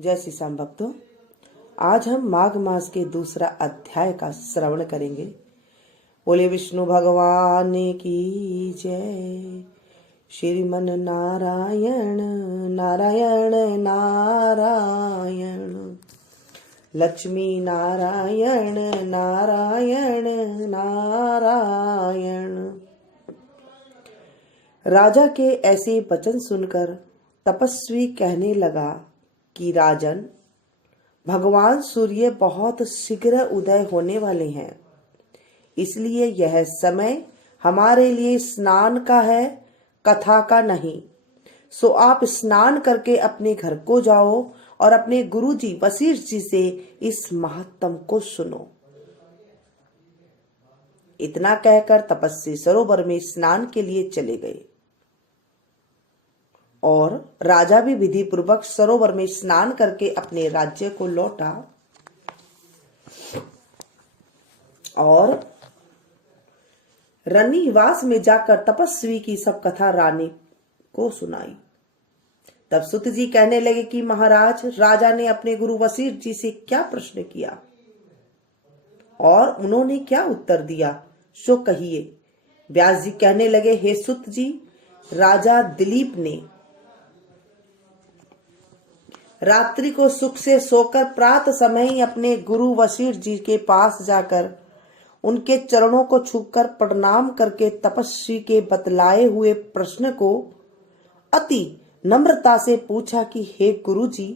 जय श्री श्याम भक्तों, आज हम माघ मास के दूसरा अध्याय का श्रवण करेंगे। बोले विष्णु भगवान की जय। श्रीमन नारायण नारायण नारायण, लक्ष्मी नारायण नारायण नारायण। राजा के ऐसे वचन सुनकर तपस्वी कहने लगा कि राजन, भगवान सूर्य बहुत शीघ्र उदय होने वाले हैं, इसलिए यह समय हमारे लिए स्नान का है, कथा का नहीं। सो आप स्नान करके अपने घर को जाओ और अपने गुरुजी वशिष्ठ जी से इस महात्म को सुनो। इतना कहकर तपस्वी सरोवर में स्नान के लिए चले गए और राजा भी विधि पूर्वक सरोवर में स्नान करके अपने राज्य को लौटा और रनिवास में जाकर तपस्वी की सब कथा रानी को सुनाई। तब सुत जी कहने लगे कि महाराज, राजा ने अपने गुरु वशिष्ठ जी से क्या प्रश्न किया और उन्होंने क्या उत्तर दिया, सो कहिए। व्यास जी कहने लगे, हे सुत जी, राजा दिलीप ने रात्रि को सुख से सोकर प्रातः समय ही अपने गुरु वशिष्ठ जी के पास जाकर उनके चरणों को छूकर प्रणाम करके तपस्वी के बतलाए हुए प्रश्न को अति नम्रता से पूछा कि हे गुरु जी,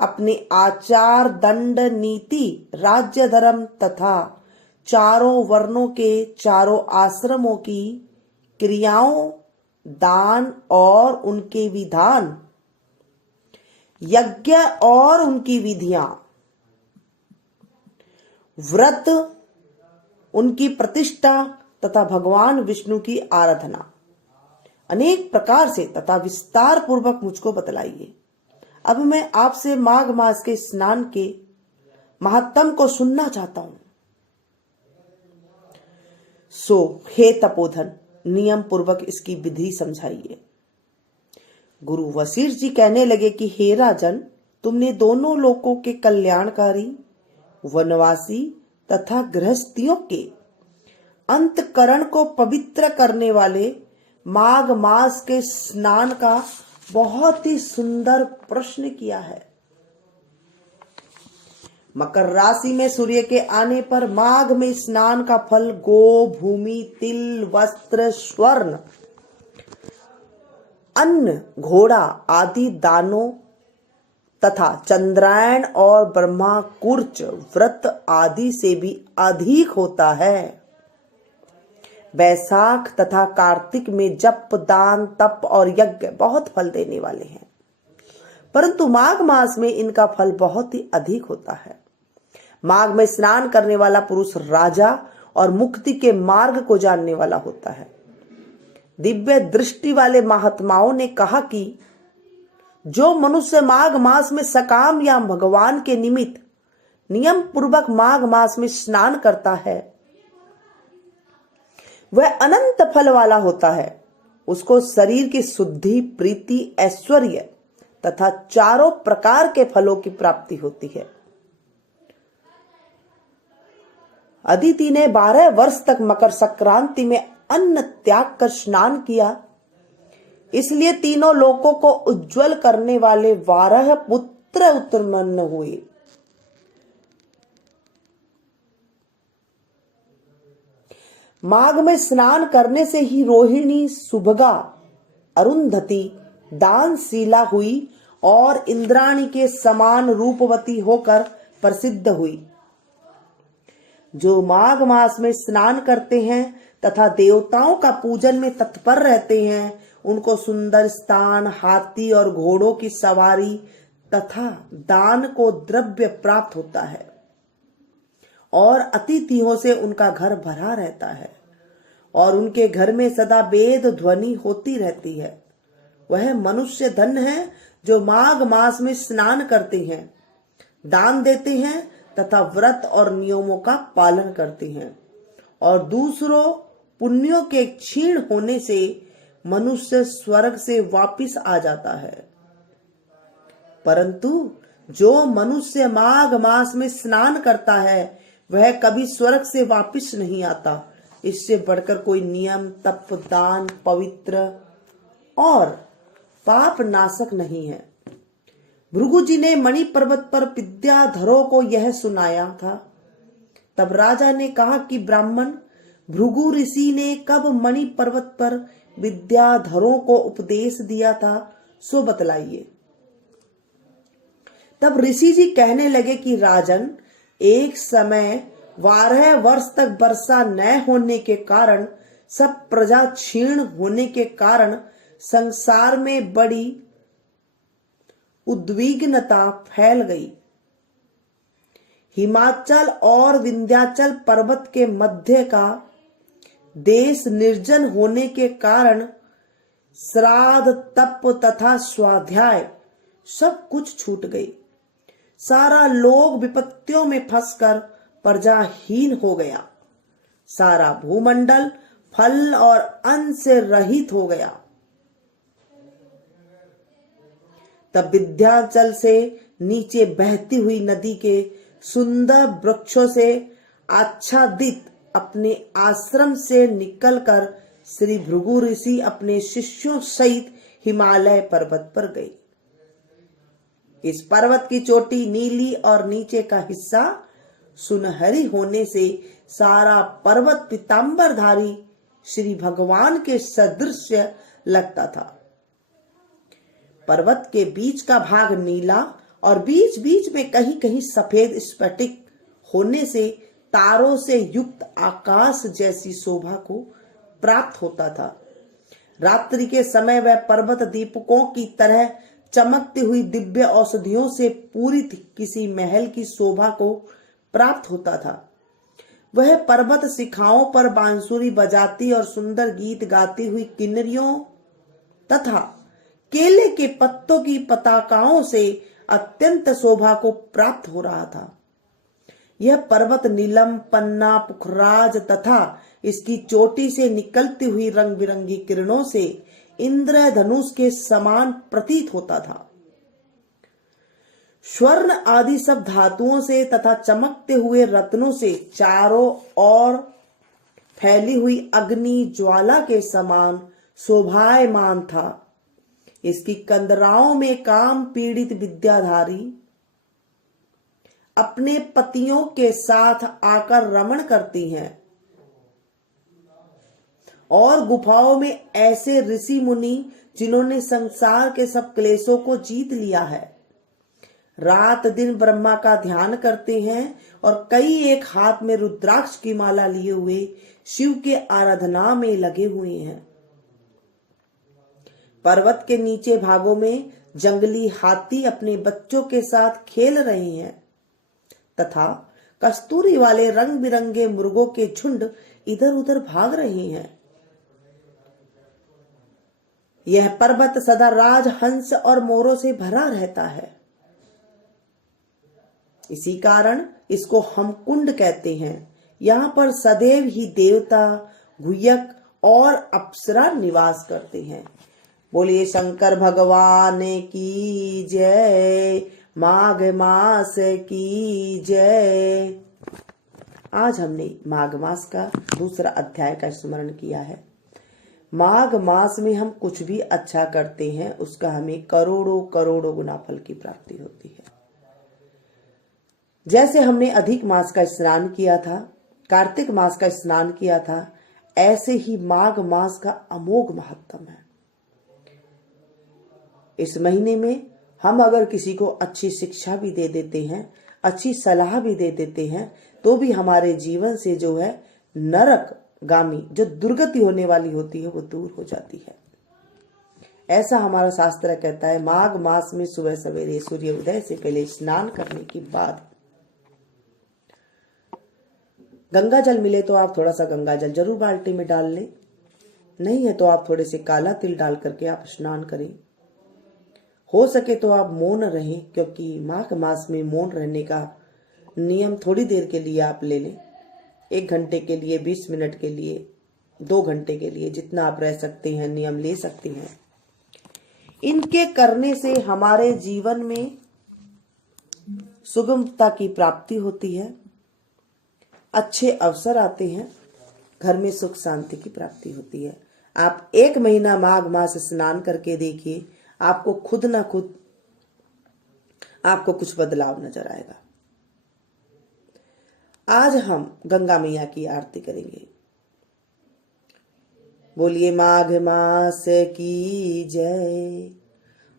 अपने आचार, दंड, नीति, राज्य, धर्म तथा चारों वर्णों के चारों आश्रमों की क्रियाओं, दान और उनके विधान, यज्ञ और उनकी विधियां, व्रत, उनकी प्रतिष्ठा तथा भगवान विष्णु की आराधना अनेक प्रकार से तथा विस्तार पूर्वक मुझको बतलाइए। अब मैं आपसे माघ मास के स्नान के महात्म को सुनना चाहता हूं। सो हे तपोधन, नियम पूर्वक इसकी विधि समझाइए। गुरु वशिष्ठ जी कहने लगे कि हे राजन, तुमने दोनों लोकों के कल्याणकारी, वनवासी तथा गृहस्थियों के अंतकरण को पवित्र करने वाले माघ मास के स्नान का बहुत ही सुंदर प्रश्न किया है। मकर राशि में सूर्य के आने पर माघ में स्नान का फल गो, भूमि, तिल, वस्त्र, स्वर्ण, अन्न, घोड़ा आदि दानों तथा चंद्रायण और ब्रह्माकुर्च व्रत आदि से भी अधिक होता है। वैशाख तथा कार्तिक में जप, दान, तप और यज्ञ बहुत फल देने वाले हैं, परंतु माघ मास में इनका फल बहुत ही अधिक होता है। माघ में स्नान करने वाला पुरुष राजा और मुक्ति के मार्ग को जानने वाला होता है। दिव्य दृष्टि वाले महात्माओं ने कहा कि जो मनुष्य माघ मास में सकाम या भगवान के निमित्त नियम पूर्वक माघ मास में स्नान करता है, वह अनंत फल वाला होता है। उसको शरीर की शुद्धि, प्रीति, ऐश्वर्य तथा चारों प्रकार के फलों की प्राप्ति होती है। अदिति ने 12 वर्ष तक मकर संक्रांति में अन्न त्याग कर स्नान किया, इसलिए तीनों लोकों को उज्जवल करने वाले 12 पुत्र उत्पन्न हुए। माघ में स्नान करने से ही रोहिणी, सुभगा, अरुंधति दानशीला हुई और इंद्राणी के समान रूपवती होकर प्रसिद्ध हुई। जो माघ मास में स्नान करते हैं तथा देवताओं का पूजन में तत्पर रहते हैं, उनको सुंदर स्थान, हाथी और घोड़ों की सवारी तथा दान को द्रव्य प्राप्त होता है और अतिथियों से उनका घर भरा रहता है और उनके घर में सदा वेद ध्वनि होती रहती है। वह मनुष्य धन है जो माघ मास में स्नान करते हैं, दान देते हैं तथा व्रत और नियमों का पालन करते हैं और दूसरों पुण्यों के क्षीण होने से मनुष्य स्वर्ग से वापिस आ जाता है। परंतु जो मनुष्य माघ मास में स्नान करता है वह कभी स्वर्ग से वापस नहीं आता। इससे बढ़कर कोई नियम, तप, दान, पवित्र और पाप नाशक नहीं है। भृगु जी ने मणि पर्वत पर विद्याधरों को यह सुनाया था। तब राजा ने कहा कि ब्राह्मण, भृगु ऋषि ने कब मणि पर्वत पर विद्याधरों को उपदेश दिया था, सो बतलाइए। तब ऋषि जी कहने लगे कि राजन, एक समय 12 वर्ष तक वर्षा न होने के कारण, सब प्रजा क्षीण होने के कारण संसार में बड़ी उद्विग्नता फैल गई। हिमाचल और विंध्याचल पर्वत के मध्य का देश निर्जन होने के कारण श्राद्ध, तप तथा स्वाध्याय सब कुछ छूट गई। सारा लोग विपत्तियों में फंसकर प्रजाहीन हो गया। सारा भूमंडल फल और अन्न से रहित हो गया। तब विंध्याचल से नीचे बहती हुई नदी के सुंदर वृक्षों से आच्छादित अपने आश्रम से निकलकर श्री भृगु ऋषि अपने शिष्यों सहित हिमालय पर्वत पर गए। इस पर्वत की चोटी नीली और नीचे का हिस्सा सुनहरी होने से सारा पर्वत पीतांबरधारी श्री भगवान के सदृश लगता था। पर्वत के बीच का भाग नीला और बीच बीच में कहीं कहीं सफेद स्फटिक होने से तारों से युक्त आकाश जैसी शोभा को प्राप्त होता था। रात्रि के समय वह पर्वत दीपकों की तरह चमकती हुई दिव्य औषधियों से पूरित किसी महल की शोभा को प्राप्त होता था। वह पर्वत शिखाओं पर बांसुरी बजाती और सुंदर गीत गाती हुई किन्नरियों तथा केले के पत्तों की पताकाओं से अत्यंत शोभा को प्राप्त हो रहा था। यह पर्वत नीलम, पन्ना, पुखराज तथा इसकी चोटी से निकलती हुई रंग बिरंगी किरणों से इंद्रधनुष के समान प्रतीत होता था। स्वर्ण आदि सब धातुओं से तथा चमकते हुए रत्नों से चारों ओर फैली हुई अग्नि ज्वाला के समान शोभायमान था। इसकी कंदराओं में काम पीड़ित विद्याधारी अपने पतियों के साथ आकर रमण करती हैं और गुफाओं में ऐसे ऋषि मुनि जिन्होंने संसार के सब क्लेशों को जीत लिया है, रात दिन ब्रह्मा का ध्यान करते हैं और कई एक हाथ में रुद्राक्ष की माला लिए हुए शिव के आराधना में लगे हुए हैं। पर्वत के नीचे भागों में जंगली हाथी अपने बच्चों के साथ खेल रहे हैं तथा कस्तूरी वाले रंग बिरंगे मुर्गों के झुंड इधर उधर भाग रहे हैं। यह पर्वत सदा राज, हंस और मोरों से भरा रहता है। इसी कारण इसको हम कुंड कहते हैं। यहाँ पर सदैव ही देवता, गुह्यक और अप्सरा निवास करते हैं। बोलिए शंकर भगवान की जय, माघ मास की जय। आज हमने माघ मास का दूसरा अध्याय का स्मरण किया है। माघ मास में हम कुछ भी अच्छा करते हैं उसका हमें करोड़ों करोड़ों गुना फल की प्राप्ति होती है। जैसे हमने अधिक मास का स्नान किया था, कार्तिक मास का स्नान किया था, ऐसे ही माघ मास का अमोघ महत्व है। इस महीने में हम अगर किसी को अच्छी शिक्षा भी दे देते हैं, अच्छी सलाह भी दे देते हैं, तो भी हमारे जीवन से जो है नरक गामी जो दुर्गति होने वाली होती है वो दूर हो जाती है। ऐसा हमारा शास्त्र कहता है। माघ मास में सुबह सवेरे सूर्य उदय से पहले स्नान करने के बाद गंगा जल मिले तो आप थोड़ा सा गंगा जल जरूर बाल्टी में डाल लें, नहीं है तो आप थोड़े से काला तिल डाल करके आप स्नान करें। हो सके तो आप मौन रहें, क्योंकि माघ मास में मौन रहने का नियम थोड़ी देर के लिए आप ले लें, 1 घंटे के लिए, 20 मिनट के लिए, 2 घंटे के लिए, जितना आप रह सकते हैं नियम ले सकते हैं। इनके करने से हमारे जीवन में सुगमता की प्राप्ति होती है, अच्छे अवसर आते हैं, घर में सुख शांति की प्राप्ति होती है। आप 1 महीना माघ मास स्नान करके देखिए, आपको खुद ना खुद आपको कुछ बदलाव नजर आएगा। आज हम गंगा मैया की आरती करेंगे। बोलिए माघ मास की जय,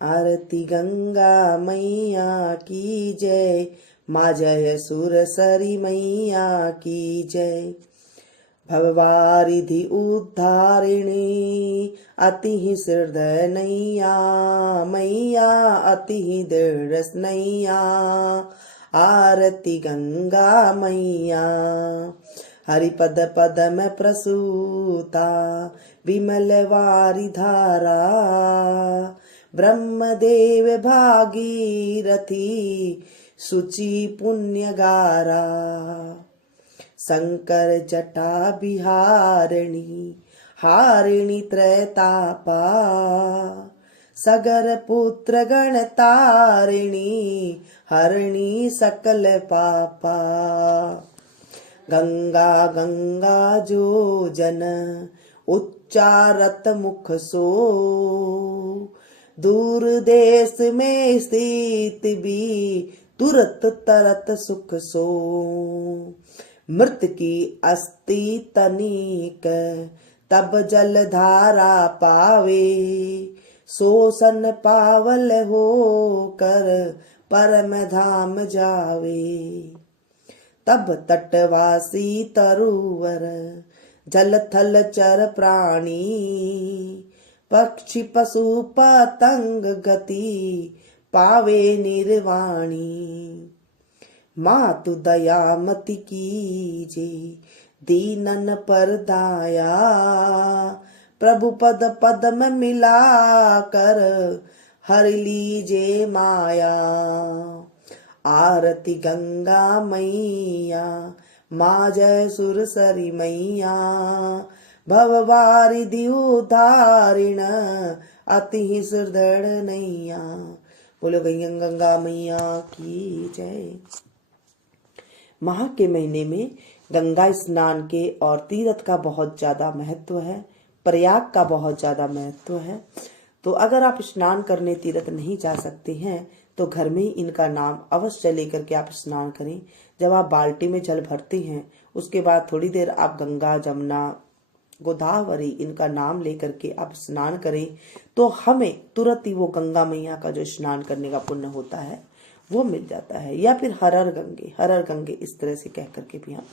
आरती गंगा मैया की जय, माँ जय सुरसरी मैया की जय। भववारिधि उद्धारिणी अति हृदय नैया, मैया अति दृढ़ नैया, आरती गंगा मैया। हरिपद पद में प्रसूता विमल वारी धारा, ब्रह्मदेव भागीरथी सुचि पुण्य गारा। शंकर जटा बिहारिणी हारिणी त्रैतापा, सगर पुत्र गण तारिणी हरिणी सकल पापा। गंगा गंगा जो जन उच्चारत मुख सो, दूर देश में स्थित भी तुरत तरत सुख सो। मृत की अस्थि तनिक तब जल धारा पावे, शोषण पावल हो कर परम धाम जावे। तब तटवासी तरुवर जल थल चर प्राणी, पक्षी पशु पतंग गति पावे निर्वाणी। मातु दयामति कीजे दीनन पर दाया, प्रभु पद पद में मिला कर हर लीजे माया। आरती गंगा मैया, माँ जय सुरसरी मैया, भववारिधि उद्धारिण अति सुदृढ़ नैया। बोलो गंगा मैया की जय। माह के महीने में गंगा स्नान के और तीर्थ का बहुत ज्यादा महत्व है, प्रयाग का बहुत ज्यादा महत्व है। तो अगर आप स्नान करने तीर्थ नहीं जा सकते हैं तो घर में ही इनका नाम अवश्य लेकर के आप स्नान करें। जब आप बाल्टी में जल भरते हैं उसके बाद थोड़ी देर आप गंगा जमुना गोदावरी इनका नाम लेकर के आप स्नान करें तो हमें तुरंत ही वो गंगा मैया का जो स्नान करने का पुण्य होता है वो मिल जाता है। या फिर हर गंगे इस तरह से कह करके भी हम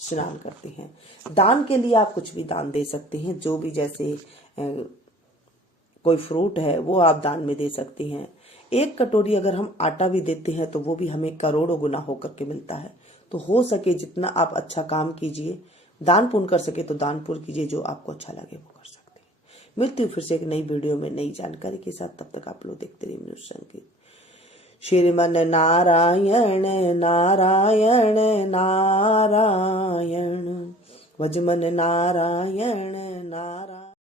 स्नान करते हैं। दान के लिए आप कुछ भी दान दे सकते हैं, जो भी जैसे कोई फ्रूट है वो आप दान में दे सकते हैं। 1 कटोरी अगर हम आटा भी देते हैं तो वो भी हमें करोड़ों गुना होकर के मिलता है। तो हो सके जितना आप अच्छा काम कीजिए, दान पुण्य कर सके तो दान पुण्य कीजिए, जो आपको अच्छा लगे वो कर सकते हैं। मिलती हूँ फिर से एक नई वीडियो में नई जानकारी के साथ, तब तक आप लोग देखते रहिए मनुष्य संगीत। श्रीमन नारायण नारायण नारायण, भजमन नारायण नारायण।